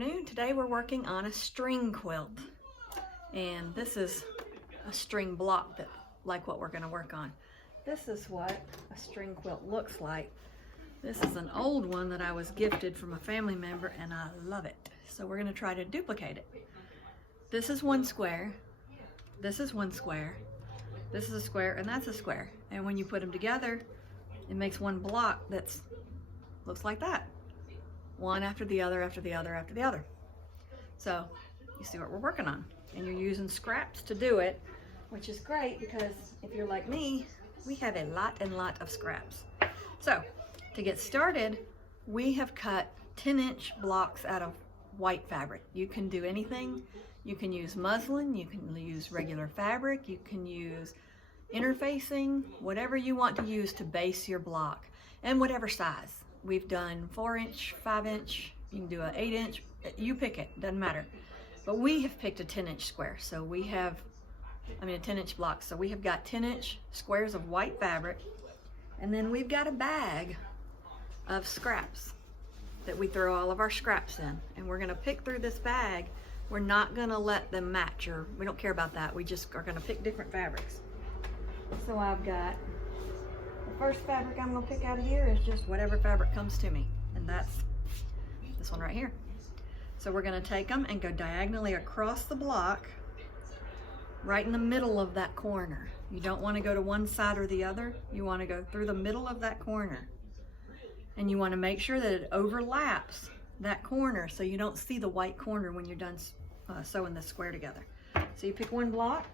afternoon. Today we're working on a string quilt, and this is a string block that like what we're going to work on. This is what a string quilt looks like. This is an old one that I was gifted from a family member and I love it. So we're going to try to duplicate it. This is one square, this is one square, this is a square, and that's a square. And when you put them together, it makes one block that's looks like that. One after the other, after the other, after the other. So you see what we're working on. And you're using scraps to do it, which is great because if you're like me, we have a lot of scraps. So to get started, we have cut 10-inch blocks out of white fabric. You can do anything. You can use muslin, you can use regular fabric, you can use interfacing, whatever you want to use to base your block, and whatever size. We've done 4-inch, 5-inch, you can do an 8-inch, you pick it, doesn't matter. But we have picked a 10-inch square, so we have, a 10-inch block, so we have got 10-inch squares of white fabric, and then we've got a bag of scraps that we throw all of our scraps in, and we're gonna pick through this bag. We're not gonna let them match, or we don't care about that. We just are gonna pick different fabrics. So I've got the first fabric I'm gonna pick out of here is just whatever fabric comes to me, and that's this one right here. So we're gonna take them and go diagonally across the block, right in the middle of that corner. You don't wanna go to one side or the other. You wanna go through the middle of that corner. And you wanna make sure that it overlaps that corner so you don't see the white corner when you're done sewing this square together. So you pick one block,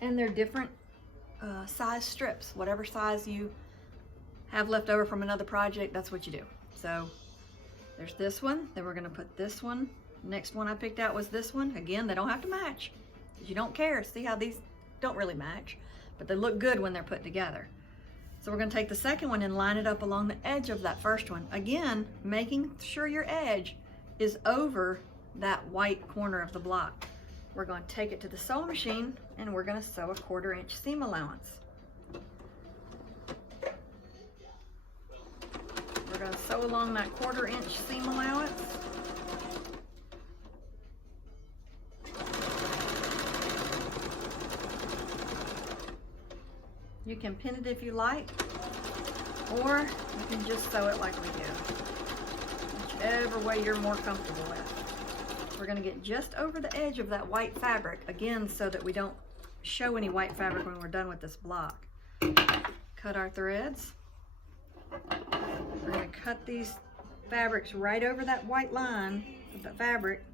and they're different size strips. Whatever size you have left over from another project, that's what you do. So there's this one, then we're gonna put this one. Next one I picked out was this one. Again, they don't have to match, because you don't care. See how these don't really match, but they look good when they're put together. So we're gonna take the second one and line it up along the edge of that first one. Again, making sure your edge is over that white corner of the block. We're gonna take it to the sewing machine and we're gonna sew a 1/4-inch seam allowance. We're gonna sew along that 1/4-inch seam allowance. You can pin it if you like, or you can just sew it like we do. Whichever way you're more comfortable with. We're gonna get just over the edge of that white fabric, again, so that we don't show any white fabric when we're done with this block. Cut our threads. We're gonna cut these fabrics right over that white line of the fabric,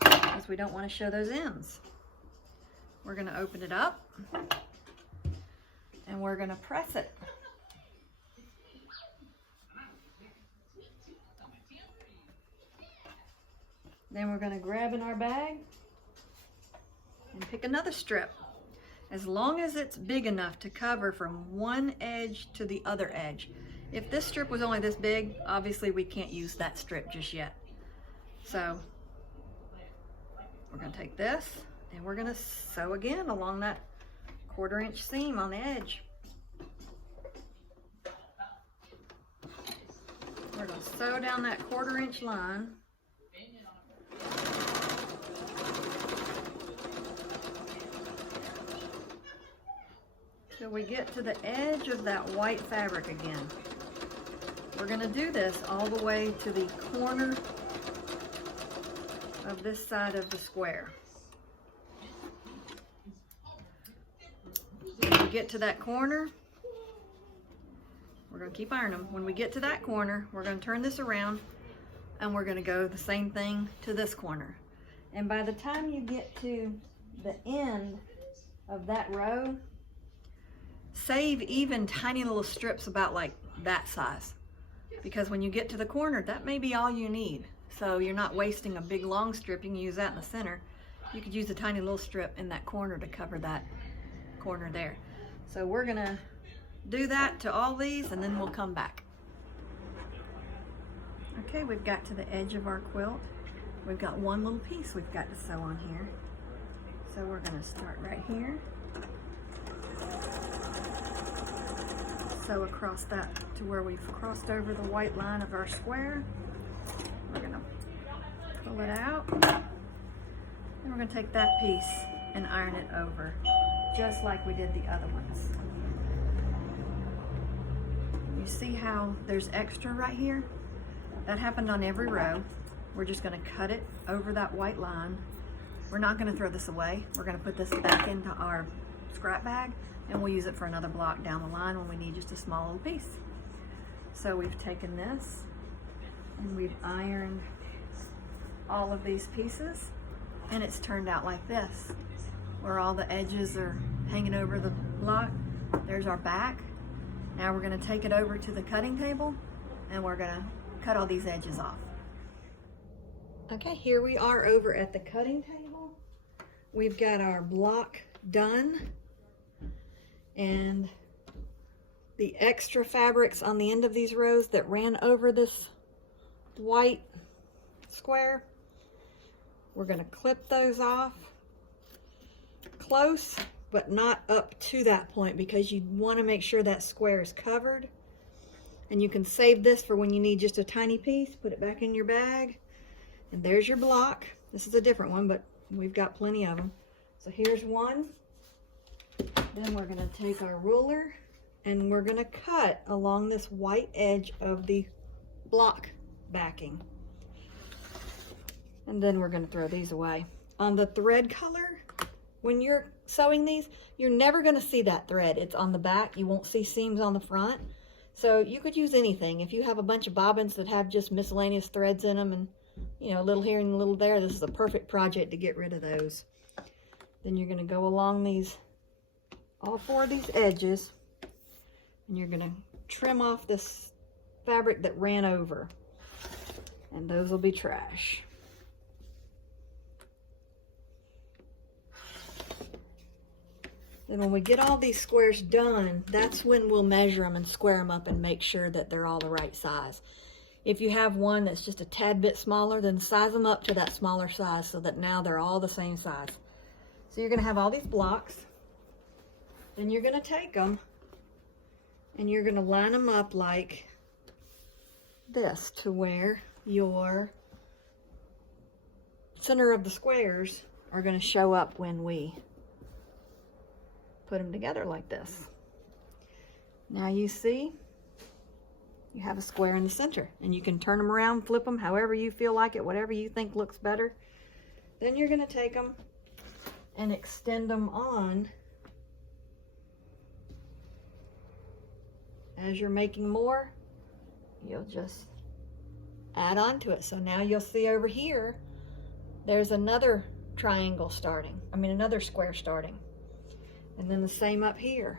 because we don't wanna show those ends. We're gonna open it up, and we're gonna press it. Then we're gonna grab in our bag and pick another strip. As long as it's big enough to cover from one edge to the other edge. If this strip was only this big, obviously we can't use that strip just yet. So we're gonna take this and we're gonna sew again along that 1/4-inch seam on the edge. We're going to sew down that 1/4-inch line. Till we get to the edge of that white fabric again. We're going to do this all the way to the corner of this side of the square. When we get to that corner, we're going to keep ironing them. When we get to that corner, we're going to turn this around and we're going to go the same thing to this corner. And by the time you get to the end of that row, save even tiny little strips about like that size. Because when you get to the corner, that may be all you need. So you're not wasting a big long strip. You can use that in the center. You could use a tiny little strip in that corner to cover that corner there. So we're gonna do that to all these and then we'll come back. Okay, we've got to the edge of our quilt. We've got one little piece we've got to sew on here. So we're gonna start right here. Sew across that to where we've crossed over the white line of our square. We're gonna pull it out. And we're going to take that piece and iron it over, just like we did the other ones. You see how there's extra right here? That happened on every row. We're just going to cut it over that white line. We're not going to throw this away. We're going to put this back into our scrap bag, and we'll use it for another block down the line when we need just a small little piece. So we've taken this and we've ironed all of these pieces, and it's turned out like this, where all the edges are hanging over the block. There's our back. Now we're going to take it over to the cutting table, and we're going to cut all these edges off. Okay, here we are over at the cutting table. We've got our block done, and the extra fabrics on the end of these rows that ran over this white square, we're going to clip those off close, but not up to that point, because you want to make sure that square is covered. And you can save this for when you need just a tiny piece. Put it back in your bag, and there's your block. This is a different one, but we've got plenty of them. So here's one. Then we're going to take our ruler and we're going to cut along this white edge of the block backing. And then we're going to throw these away. On the thread color, when you're sewing these, you're never going to see that thread. It's on the back. You won't see seams on the front. So you could use anything. If you have a bunch of bobbins that have just miscellaneous threads in them, and you know, a little here and a little there, this is a perfect project to get rid of those. Then you're going to go along these, all four of these edges, and you're going to trim off this fabric that ran over, and those will be trash. Then when we get all these squares done, that's when we'll measure them and square them up and make sure that they're all the right size. If you have one that's just a tad bit smaller, then size them up to that smaller size so that now they're all the same size. So you're going to have all these blocks. Then you're going to take them and you're going to line them up like this to where your center of the squares are going to show up when we put them together like this. Now you see, you have a square in the center, and you can turn them around, flip them however you feel like it, whatever you think looks better. Then you're going to take them and extend them on as you're making more. You'll just add on to it. So now you'll see over here, there's another triangle starting. Another square starting. And then the same up here.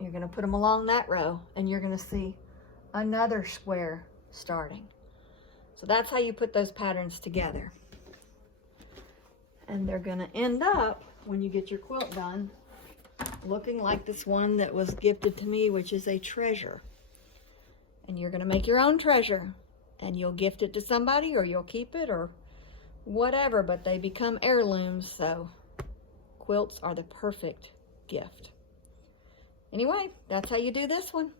You're going to put them along that row, and you're going to see another square starting. So that's how you put those patterns together. And they're going to end up, when you get your quilt done, looking like this one that was gifted to me, which is a treasure. And you're going to make your own treasure, and you'll gift it to somebody, or you'll keep it, or whatever, but they become heirlooms, so quilts are the perfect gift. Anyway, that's how you do this one.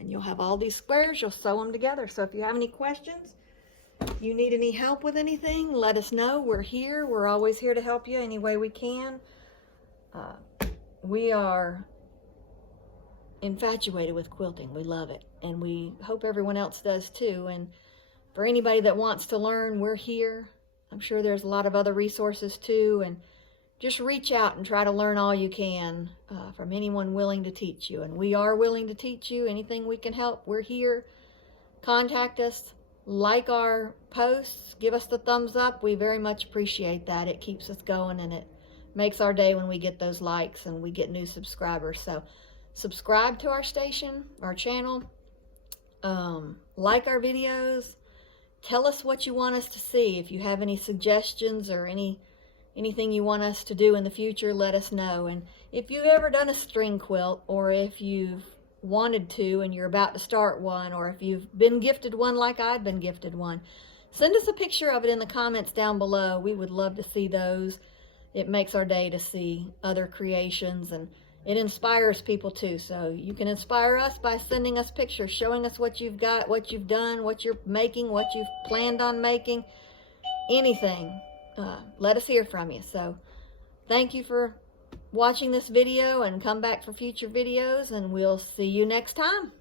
And you'll have all these squares, you'll sew them together. So if you have any questions, you need any help with anything, let us know. We're here. We're always here to help you any way we can. We are infatuated with quilting. We love it. And we hope everyone else does too. And for anybody that wants to learn, we're here. I'm sure there's a lot of other resources too, and just reach out and try to learn all you can from anyone willing to teach you. And we are willing to teach you. Anything we can help, we're here. Contact us, like our posts, give us the thumbs up. We very much appreciate that. It keeps us going, and it makes our day when we get those likes and we get new subscribers. So subscribe to our station, our channel, like our videos. Tell us what you want us to see. If you have any suggestions or anything you want us to do in the future, let us know. And if you've ever done a string quilt, or if you've wanted to and you're about to start one, or if you've been gifted one like I've been gifted one, send us a picture of it in the comments down below. We would love to see those. It makes our day to see other creations and it inspires people too. So you can inspire us by sending us pictures, showing us what you've got, what you've done, what you're making, what you've planned on making, anything. Let us hear from you. So thank you for watching this video, and come back for future videos, and we'll see you next time.